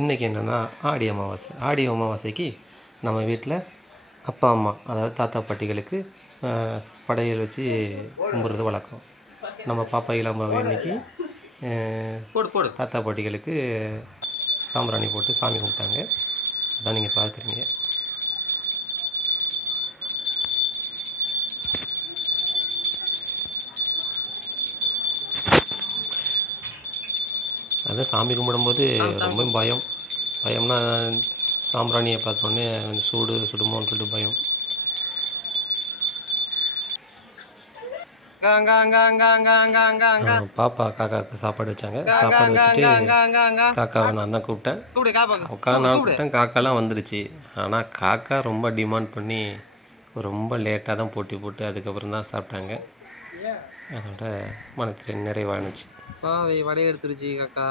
இன்றைக்கி என்னென்னா ஆடி அமாவாசை. ஆடி அமாவாசைக்கு நம்ம வீட்டில் அப்பா அம்மா அதாவது தாத்தா பாட்டிகளுக்கு படையல் வச்சு கும்பிட்றது வழக்கம். நம்ம பாப்பா இளம்பாவை இன்னைக்கு தாத்தா பாட்டிகளுக்கு சாம்பிராணி போட்டு சாமி கும்பிட்டாங்க. அதான் நீங்கள் பார்க்குறீங்க. அதான் சாமி கும்பிடும்போது ரொம்ப பயம்னா சாம்பிராணியை பார்த்தோன்னே கொஞ்சம் சுடுமோன்னு சொல்லிட்டு பயம். பாப்பா காக்காவுக்கு சாப்பாடு வச்சாங்க. சாப்பாடு வச்சுட்டு காக்காவை நான் தான் கூப்பிட்டேன். நான் கூப்பிட்டேன், காக்காலாம் வந்துடுச்சு. ஆனால் காக்கா ரொம்ப டிமாண்ட் பண்ணி ரொம்ப லேட்டாக தான் போட்டு அதுக்கப்புறம் தான் சாப்பிட்டாங்க. அதோட மனத்தில் நிறைவானுச்சு. வடை எடுத்துருச்சு காக்கா.